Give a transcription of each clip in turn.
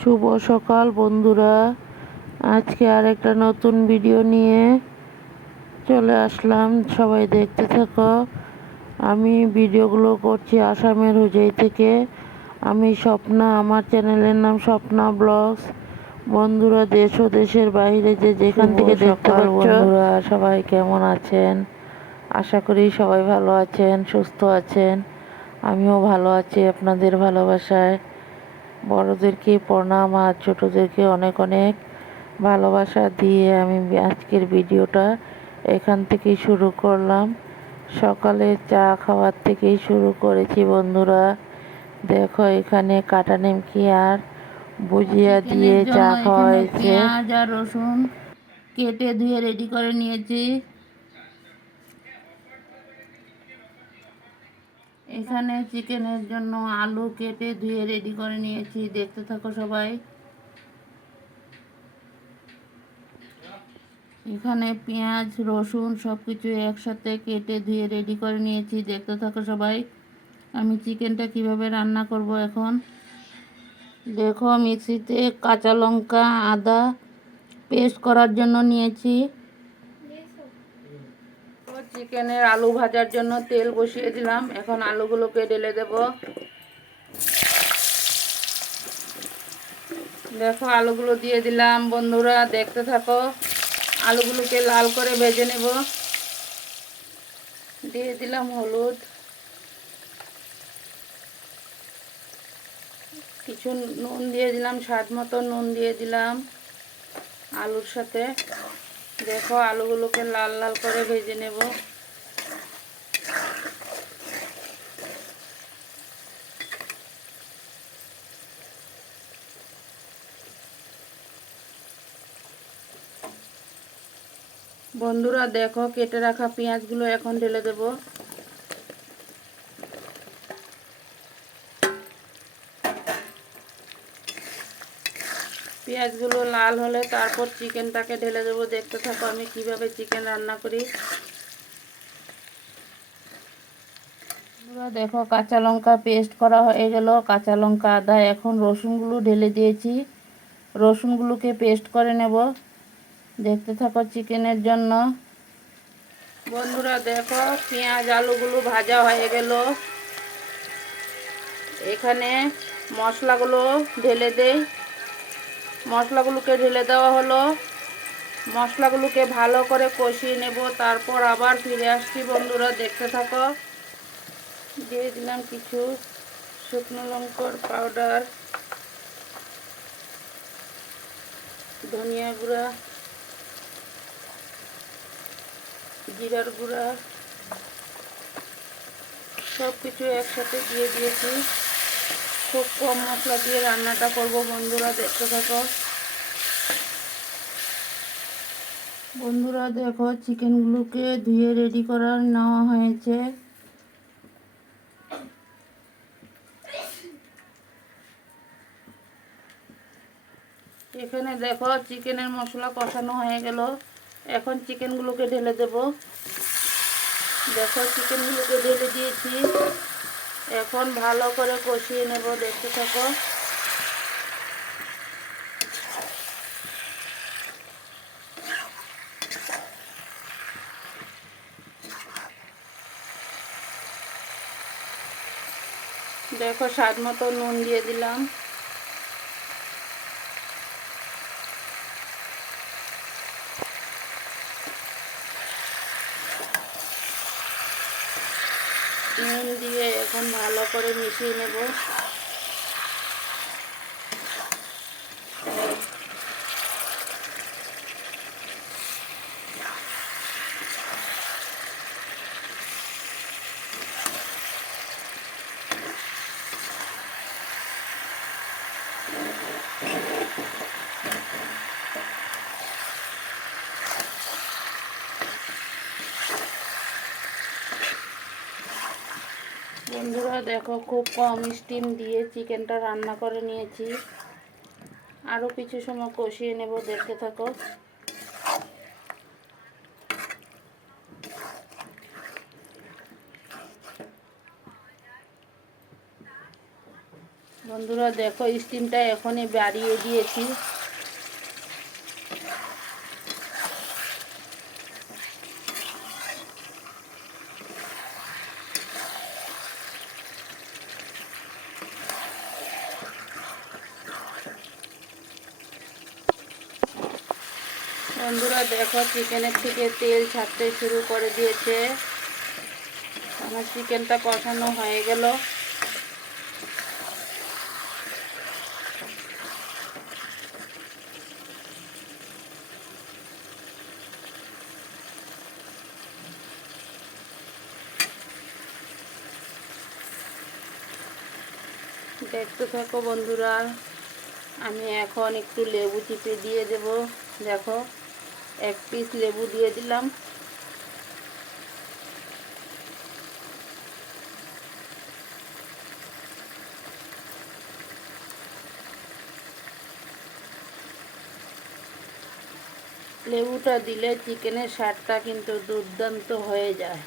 শুভ সকাল বন্ধুরা। আজকে আর একটা নতুন ভিডিও নিয়ে চলে আসলাম। সবাই দেখতে থাকো। আমি ভিডিওগুলো করছি আসামের হুজাই থেকে। আমি স্বপ্না আমার চ্যানেলের নাম স্বপ্না ব্লগস। বন্ধুরা দেশ ও দেশের বাইরে যে যেখান থেকে দেখতে বন্ধুরা সবাই কেমন আছেন? আশা করি সবাই ভালো আছেন সুস্থ আছেন। আমিও ভালো আছি আপনাদের ভালোবাসায়। বড়দেরকে প্রণাম আর ছোটোদেরকে অনেক অনেক ভালোবাসা দিয়ে আমি আজকের ভিডিওটা এখান থেকেই শুরু করলাম। সকালে চা খাওয়ার থেকেই শুরু করেছি বন্ধুরা। দেখো এখানে কাটা নিমকি আর ভুজিয়া দিয়ে চা খাওয়া হয়েছে। পেঁয়াজ আর রসুন কেটে ধুয়ে রেডি করে নিয়েছি। এখানে চিকেনের জন্য আলু কেটে ধুয়ে রেডি করে নিয়েছি। দেখতে থাকো সবাই। এখানে পেঁয়াজ, রসুন সব কিছু একসাথে কেটে ধুয়ে রেডি করে নিয়েছি। দেখতে থাকো সবাই। আমি চিকেনটা কীভাবে রান্না করব এখন? দেখো, মিক্সিতে কাঁচা লঙ্কা, আদা পেস্ট করার জন্য নিয়েছি। চিকেনের আলু ভাজার জন্য তেল বসিয়ে দিলাম। এখন আলুগুলোকে ঢেলে দেব। দেখো, আলুগুলো দিয়ে দিলাম। বন্ধুরা, দেখতে থাকো। আলুগুলোকে লাল করে ভেজে নেব। দিয়ে দিলাম হলুদ। কিছু নুন দিয়ে দিলাম, স্বাদ মতো নুন দিয়ে দিলাম আলুর সাথে। দেখো, আলুগুলোকে লাল লাল করে ভেজে নেব। বন্ধুরা দেখো কেটে রাখা পেঁয়াজগুলো এখন ঢেলে দেবো। পেঁয়াজগুলো লাল হলে তারপর চিকেনটাকে ঢেলে দেবো। দেখতে থাকো আমি কীভাবে চিকেন রান্না করি। দেখো কাঁচা লঙ্কা পেস্ট করা হয়ে গেল। কাঁচা লঙ্কা, আদা, এখন রসুনগুলো ঢেলে দিয়েছি। রসুনগুলোকে পেস্ট করে নেব। দেখতে থাকো চিকেনের জন্য। বন্ধুরা দেখো, পেঁয়াজ, আলুগুলো ভাজা হয়ে গেল। এখানে মশলাগুলো ঢেলে দেই। মশলাগুলোকে ঢেলে দেওয়া হলো। মশলাগুলোকে ভালো করে কষিয়ে নেব, তারপর আবার ফিরে আসছি বন্ধুরা, দেখতে থাকো। দিয়ে দিলাম কিছু শুকনো লঙ্কার পাউডার ধনিয়া গুঁড়া। জিরার গুঁড়া সব কিছু একসাথে দিয়ে দিয়েছি। খুব কম মশলা দিয়ে রান্নাটা করব বন্ধুরা, দেখতে থাকো। বন্ধুরা, দেখো, চিকেনগুলোকে ধুয়ে রেডি করার নেওয়া হয়েছে। এখানে দেখো, চিকেনের মশলা কষানো হয়ে গেল। এখন চিকেনগুলোকে ঢেলে দেব। দেখো চিকেনগুলোকে ঢেলে দিয়েছি। এখন ভালো করে কষিয়ে নেব, দেখতে থাকো। দেখো স্বাদ মতো নুন দিয়ে দিলাম। নুন দিয়ে এখন ভালো করে মিশিয়ে নেব বন্ধুরা দেখো, খুব কম স্টিম দিয়ে চিকেনটা রান্না করে নিয়েছি। আরও কিছু সময় কষিয়ে নেব, দেখতে থাকো। বন্ধুরা, দেখো স্টিমটা এখনই বাড়িয়ে দিয়েছি। বন্ধুরা, দেখো চিকেনের থেকে তেল ছাড়তে শুরু করে দিয়েছে। আমার চিকেনটা কষানো হয়ে গেল। দেখতে থাকো বন্ধুরা, আমি এখন একটু লেবু চিপে দিয়ে দেব। দেখো। এক পিস লেবু দিয়ে দিলাম। লেবুটা দিলে চিকেনের স্বাদটা কিন্তু দুর্দান্ত হয়ে যায়।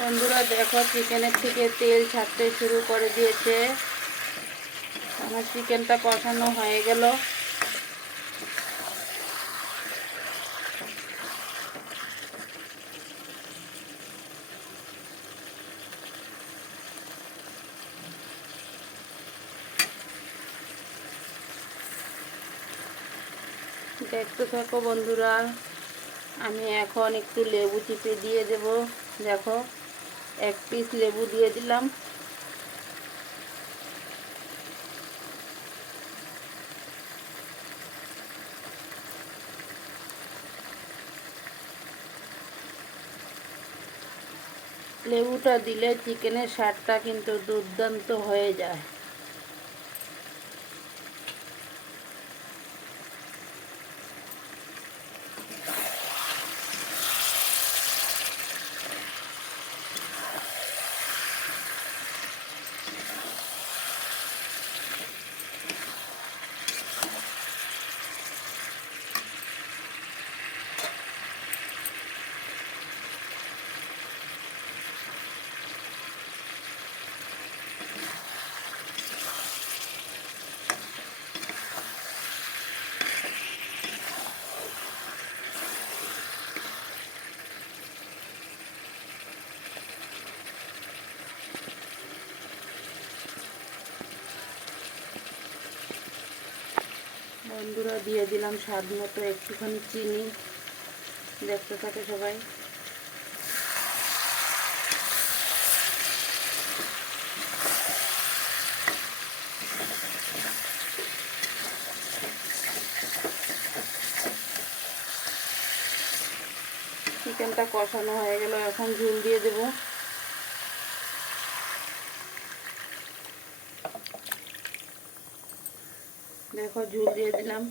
বন্ধুরা দেখো চিকেনের থেকে তেল ছাড়তে শুরু করে দিয়েছে। আমার চিকেনটা কষানো হয়ে গেল। দেখতে থাকো বন্ধুরা, আমি এখন একটু লেবু চিপে দিয়ে দেব। দেখো। এক পিস লেবু দিয়ে দিলাম। লেবুটা দিলে চিকেনের স্বাদটা কিন্তু দুর্দান্ত হয়ে যায়। বন্ধুরা দিয়ে দিলাম স্বাদ মতো একটুখানি চিনি। দেখতে থাকে সবাই। চিকেনটা কষানো হয়ে গেল, এখন ঝুল দিয়ে দেবো। দেখো ঝুল দিয়ে দিলাম।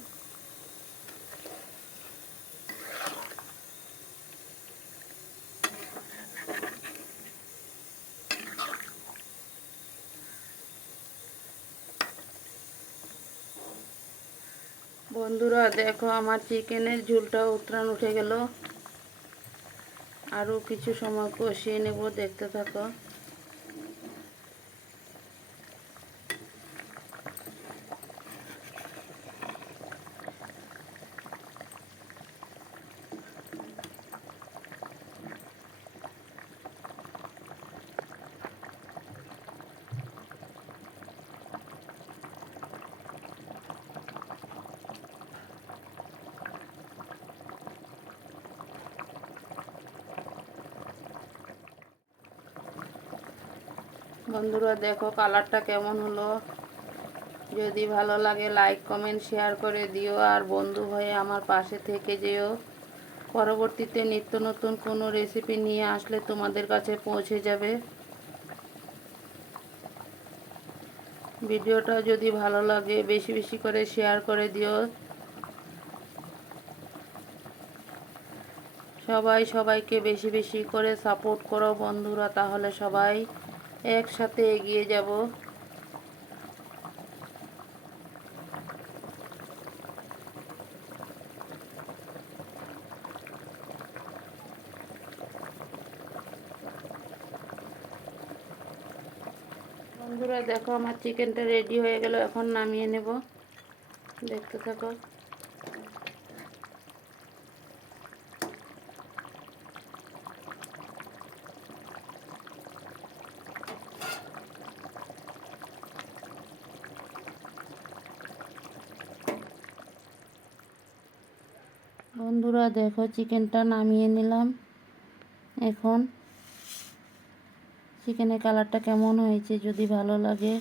বন্ধুরা, দেখো, আমার চিকেনের ঝুলটা উতরান উঠে গেল। আরও কিছু সময় কষিয়ে নেব, দেখতে থাকো। বন্ধুরা, দেখো কালারটা কেমন হলো। যদি ভালো লাগে লাইক কমেন্ট শেয়ার করে দিও। আর বন্ধু হয়ে আমার পাশে থেকে যেও। পরবর্তীতে নিত্য নতুন কোনো রেসিপি নিয়ে আসলে তোমাদের কাছে পৌঁছে যাবে। ভিডিওটা যদি ভালো লাগে, বেশি বেশি করে শেয়ার করে দিও। সবাই সবাইকে বেশি বেশি করে সাপোর্ট করো বন্ধুরা, তাহলে সবাই একসাথে এগিয়ে যাব। বন্ধুরা, দেখো আমার চিকেনটা রেডি হয়ে গেল, এখন নামিয়ে নেব। দেখতে থাকো। বন্ধুরা, দেখো চিকেনটা নামিয়ে নিলাম। এখন চিকেনের কালারটা কেমন হয়েছে যদি ভালো লাগে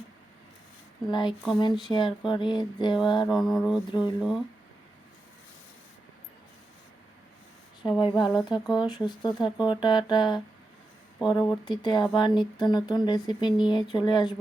লাইক কমেন্ট শেয়ার করে দেওয়ার অনুরোধ রইল। সবাই ভালো থাকো, সুস্থ থাকো, টাটা। পরবর্তীতে আবার নিত্য নতুন রেসিপি নিয়ে চলে আসব।